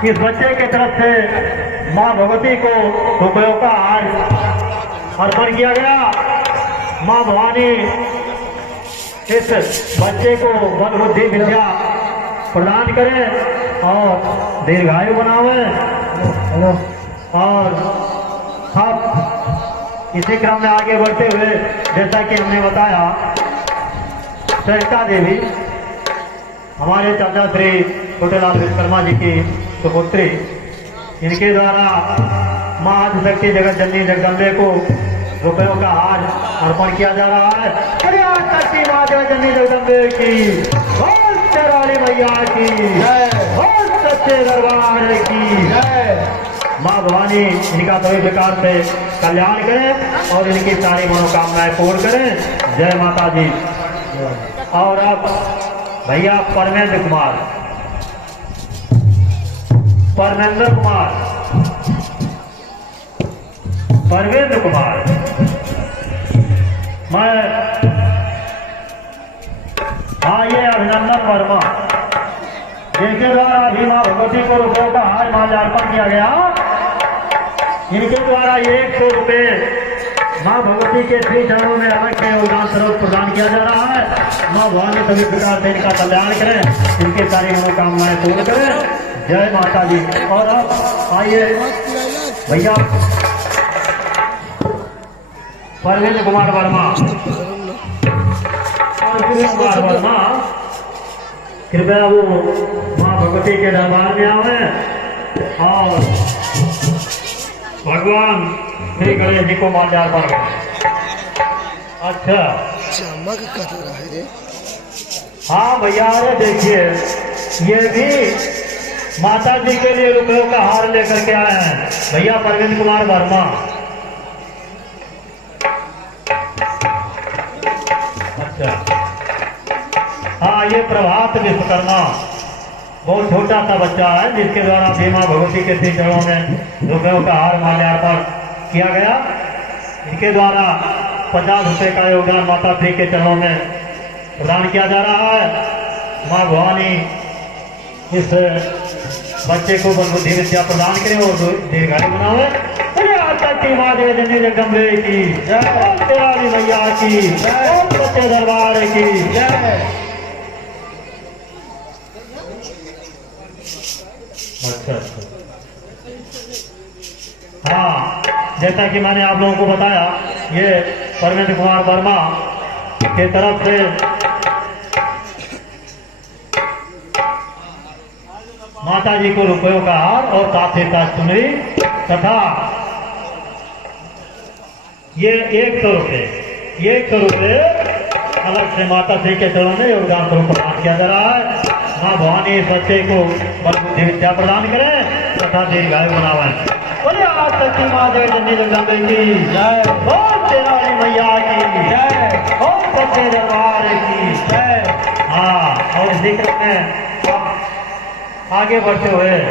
इस बच्चे की तरफ से माँ भगवती को रुपयों का हार अर्पण किया गया। माँ भवानी इस बच्चे को बल बुद्धि विद्या प्रदान करें और दीर्घायु बनावे। और अब इसी क्रम में आगे बढ़ते हुए जैसा कि हमने बताया, सरिता देवी हमारे चाचा श्री छोटेलाल विश्वकर्मा जी की सुपुत्री, इनके द्वारा माँ आदिशक्ति जगत जननी जगदम्बे को रुपयों का हार अर्पण किया जा रहा है। अरे आदिशक्ति माँ जगत जननी जगदम्बे की, बहुत शेरावाली मैया की, बहुत सच्चे दरबार की जय। माँ भवानी इनका सभी प्रकार से कल्याण करें और इनकी सारी मनोकामनाएं पूर्ण करें। जय माता जी। और अब भैया परमेंद्र कुमार, परमेंद्र कुमार, परमेंद्र कुमार, मैं ये अभिनंदन वर्मा, जिनके द्वारा अभी माँ भगवती को रुपयों का हार माल्यार्पण किया गया, इनके द्वारा 100 रुपये माँ भगवती के श्री चरणों में अलग के योगदान स्वरूप प्रदान किया जा रहा है। माँ भवानी सभी प्रकार से इनका कल्याण करें, इनके सारी मनोकामनाएं पूर्ण करें। जय माता जी। और अब आइए भैया परवीन कुमार वर्मा, परवीन कुमार वर्मा कृपया वो माँ भगवती के दरबार में आवे और भगवान श्री गणेश जी को माल्यार्पण करें। अच्छा, हाँ भैया, अरे देखिए ये भी माता जी के लिए रुपयों का हार लेकर के आए हैं भैया परवीन कुमार वर्मा। अच्छा, हाँ, ये प्रभात विश्वकर्मा बहुत छोटा सा बच्चा है जिसके द्वारा भीमा भगवती के श्री चरणों में रुपयों का हार माल्यार्पण किया गया। इनके द्वारा 50 रुपये का योगदान माता श्री के चरणों में प्रदान किया जा रहा है। माँ भवानी इस बच्चे को बल बुद्धि विद्या प्रदान करें और दीर्घायु बनावे। अरे आदिशक्ति माँ जगदम्बे जगदम्बे की जय, शेरावाली मैया की जय, सच्चे दरबार की जय। अच्छा, हाँ, जैसा कि मैंने आप लोगों को बताया, ये परमेंद्र कुमार वर्मा के तरफ से माता जी को रुपयों का हार और साथ चुनरी तथा ये 100 रुपये अलग से माता जी के चरणों में योगदान स्वरूप प्रदान किया जा रहा है। माँ भवानी इस बच्चे को बल बुद्धि विद्या प्रदान करें तथा दीर्घायु बनावे। बोले आदिशक्ति माँ जगत जननी जगदम्बे की जय, बहुत शेरावाली मैया की जय, बहुत सच्चे दरबार की जय। हाँ, और इसी क्रम में आगे बढ़ते हुए